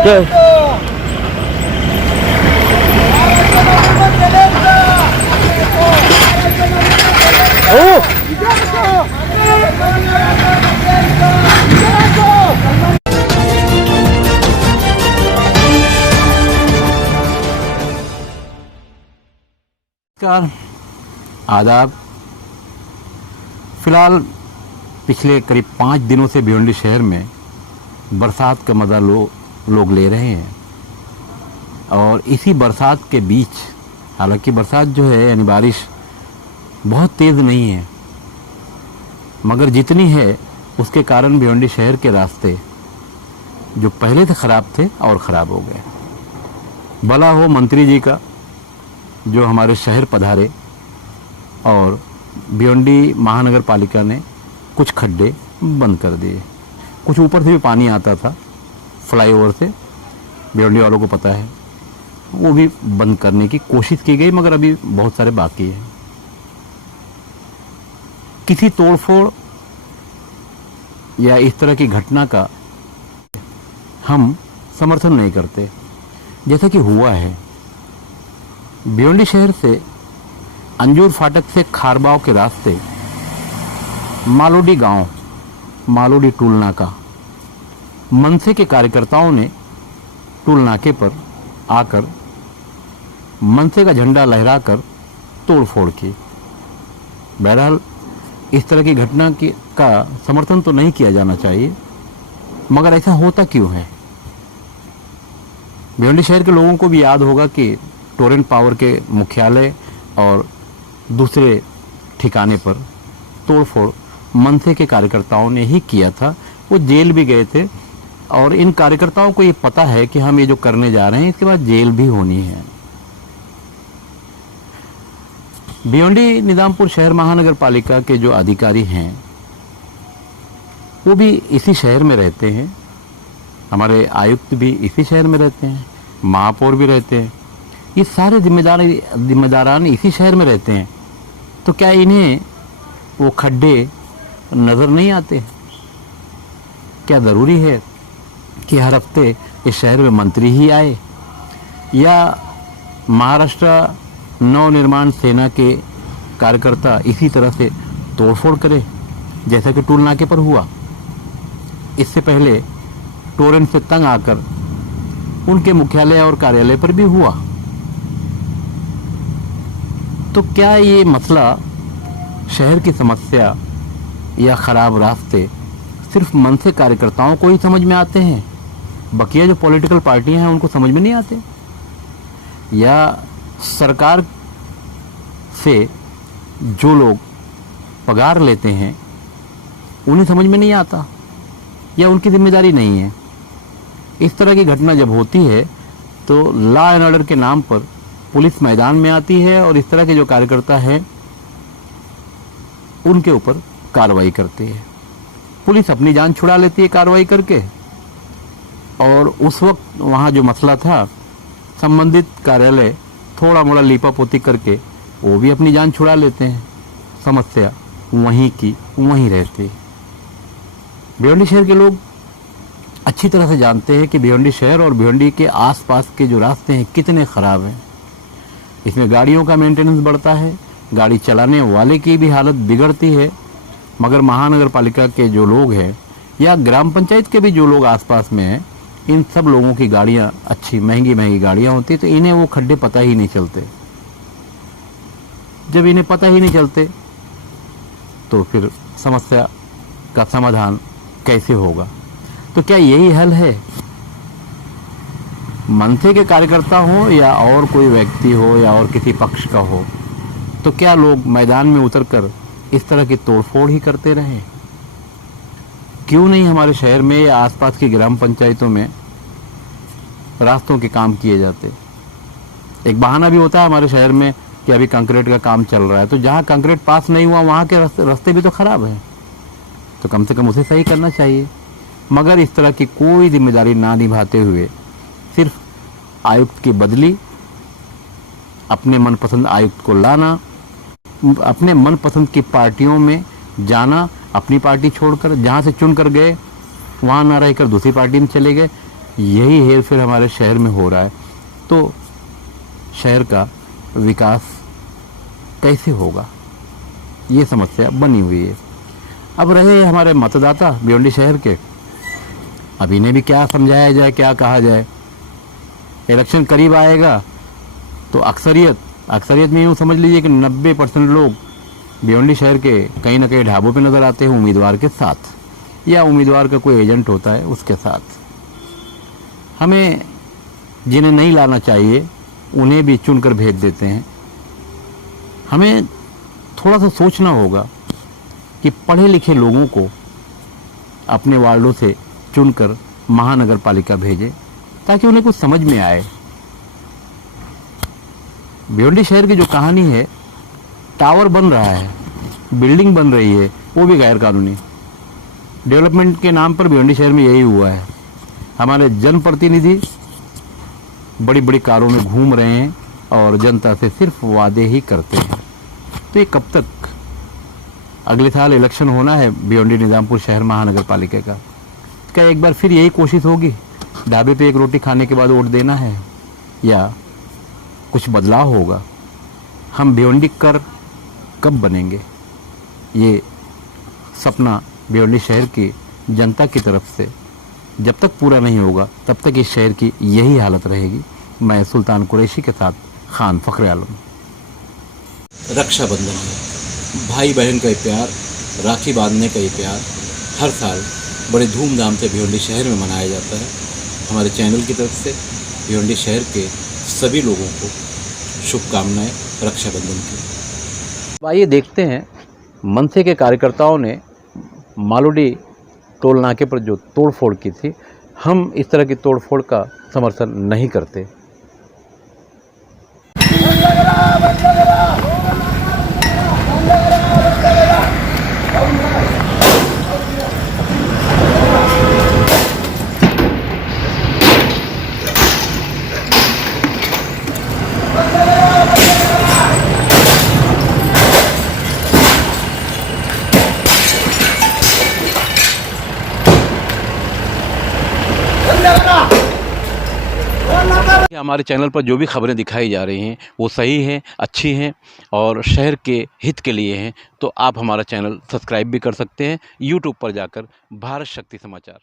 नमस्कार, आदाब। फिलहाल पिछले करीब 5 दिनों से भिवंडी शहर में बरसात का मज़ा लोग ले रहे हैं और इसी बरसात के बीच, हालांकि बरसात जो है यानी बारिश बहुत तेज़ नहीं है, मगर जितनी है उसके कारण भिवंडी शहर के रास्ते जो पहले से ख़राब थे और ख़राब हो गए। भला हो मंत्री जी का जो हमारे शहर पधारे और भिवंडी महानगर पालिका ने कुछ खड्डे बंद कर दिए। कुछ ऊपर से भी पानी आता था फ्लाईओवर से, भिवंडी वालों को पता है, वो भी बंद करने की कोशिश की गई, मगर अभी बहुत सारे बाकी हैं। किसी तोड़फोड़ या इस तरह की घटना का हम समर्थन नहीं करते, जैसा कि हुआ है। भिवंडी शहर से अंजूर फाटक से खारबाव के रास्ते मालोडी गांव, मालोडी टूल नाका, मनसे के कार्यकर्ताओं ने टूल नाके पर आकर मनसे का झंडा लहराकर तोड़फोड़ की। बहरहाल इस तरह की घटना का समर्थन तो नहीं किया जाना चाहिए, मगर ऐसा होता क्यों है? भिवंडी शहर के लोगों को भी याद होगा कि टोरेंट पावर के मुख्यालय और दूसरे ठिकाने पर तोड़फोड़ मनसे के कार्यकर्ताओं ने ही किया था। वो जेल भी गए थे और इन कार्यकर्ताओं को ये पता है कि हम ये जो करने जा रहे हैं इसके बाद जेल भी होनी है। भिवंडी निजामपुर शहर महानगर पालिका के जो अधिकारी हैं वो भी इसी शहर में रहते हैं, हमारे आयुक्त भी इसी शहर में रहते हैं, महापौर भी रहते हैं, ये सारे जिम्मेदारान इसी शहर में रहते हैं। तो क्या इन्हें वो खड्डे नजर नहीं आते? क्या ज़रूरी है कि हर हफ्ते इस शहर में मंत्री ही आए या महाराष्ट्र नवनिर्माण सेना के कार्यकर्ता इसी तरह से तोड़फोड़ करे जैसा कि टूल नाके पर हुआ? इससे पहले टोरेंट से तंग आकर उनके मुख्यालय और कार्यालय पर भी हुआ। तो क्या ये मसला, शहर की समस्या या खराब रास्ते सिर्फ मनसे कार्यकर्ताओं को ही समझ में आते हैं, बकिया जो पॉलिटिकल पार्टियां हैं उनको समझ में नहीं आते? या सरकार से जो लोग पगार लेते हैं उन्हें समझ में नहीं आता, या उनकी जिम्मेदारी नहीं है? इस तरह की घटना जब होती है तो लॉ एंड ऑर्डर के नाम पर पुलिस मैदान में आती है और इस तरह के जो कार्यकर्ता हैं उनके ऊपर कार्रवाई करती है। पुलिस अपनी जान छुड़ा लेती है कार्रवाई करके, और उस वक्त वहाँ जो मसला था संबंधित कार्यालय थोड़ा मोड़ा लीपापोती करके वो भी अपनी जान छुड़ा लेते हैं। समस्या वहीं की वहीं रहती है। भिवंडी शहर के लोग अच्छी तरह से जानते हैं कि भिवंडी शहर और भिवंडी के आसपास के जो रास्ते हैं कितने ख़राब हैं। इसमें गाड़ियों का मेंटेनेंस बढ़ता है, गाड़ी चलाने वाले की भी हालत बिगड़ती है, मगर महानगर पालिका के जो लोग हैं या ग्राम पंचायत के भी जो लोग आसपास में हैं, इन सब लोगों की गाड़ियां अच्छी महंगी गाड़ियां होती, तो इन्हें वो खड्डे पता ही नहीं चलते। जब इन्हें पता ही नहीं चलते तो फिर समस्या का समाधान कैसे होगा? तो क्या यही हल है? मनसे के कार्यकर्ता हो या और कोई व्यक्ति हो या और किसी पक्ष का हो, तो क्या लोग मैदान में उतरकर इस तरह की तोड़फोड़ ही करते रहे? क्यों नहीं हमारे शहर में या आसपास की ग्राम पंचायतों में रास्तों के काम किए जाते? एक बहाना भी होता है हमारे शहर में कि अभी कंक्रीट का काम चल रहा है, तो जहाँ कंक्रीट पास नहीं हुआ वहाँ के रास्ते भी तो खराब हैं, तो कम से कम उसे सही करना चाहिए। मगर इस तरह की कोई जिम्मेदारी ना निभाते हुए सिर्फ आयुक्त की बदली, अपने मनपसंद आयुक्त को लाना, अपने मनपसंद की पार्टियों में जाना, अपनी पार्टी छोड़कर जहाँ से चुन कर गए वहाँ ना रहकर दूसरी पार्टी में चले गए, यही हेरफेर हमारे शहर में हो रहा है, तो शहर का विकास कैसे होगा, ये समस्या बनी हुई है। अब रहे हमारे मतदाता भिवंडी शहर के, अब इन्हें भी क्या समझाया जाए, क्या कहा जाए। इलेक्शन करीब आएगा तो अक्सरियत में यूँ समझ लीजिए कि 90% लोग भिवंडी शहर के कहीं ना कहीं ढाबों पे नज़र आते हैं उम्मीदवार के साथ, या उम्मीदवार का कोई एजेंट होता है उसके साथ। हमें जिन्हें नहीं लाना चाहिए उन्हें भी चुनकर भेज देते हैं। हमें थोड़ा सा सोचना होगा कि पढ़े लिखे लोगों को अपने वार्डों से चुनकर महानगर पालिका भेजें ताकि उन्हें कुछ समझ में आए। भिवंडी शहर की जो कहानी है, टावर बन रहा है, बिल्डिंग बन रही है, वो भी गैर कानूनी। डेवलपमेंट के नाम पर भिवंडी शहर में यही हुआ है। हमारे जनप्रतिनिधि बड़ी बड़ी कारों में घूम रहे हैं और जनता से सिर्फ वादे ही करते हैं। तो ये कब तक? अगले साल इलेक्शन होना है भिवंडी निजामपुर शहर महानगर पालिका का। क्या एक बार फिर यही कोशिश होगी, ढाबे पे एक रोटी खाने के बाद वोट देना है, या कुछ बदलाव होगा? हम भिवंडी कर कब बनेंगे, ये सपना भिवंडी शहर की जनता की तरफ से जब तक पूरा नहीं होगा तब तक इस शहर की यही हालत रहेगी। मैं सुल्तान कुरैशी के साथ खान फखरे आलम। रक्षाबंधन है, भाई बहन का ये प्यार, राखी बांधने का ये प्यार हर साल बड़े धूमधाम से भिवंडी शहर में मनाया जाता है। हमारे चैनल की तरफ से भिवंडी शहर के सभी लोगों को शुभकामनाएं रक्षाबंधन की। आइए देखते हैं मनसे के कार्यकर्ताओं ने मालोडी टोल नाके पर जो तोड़फोड़ की थी। हम इस तरह की तोड़फोड़ का समर्थन नहीं करते। हमारे चैनल पर जो भी खबरें दिखाई जा रही हैं वो सही हैं, अच्छी हैं और शहर के हित के लिए हैं। तो आप हमारा चैनल सब्सक्राइब भी कर सकते हैं यूट्यूब पर जाकर, भारत शक्ति समाचार।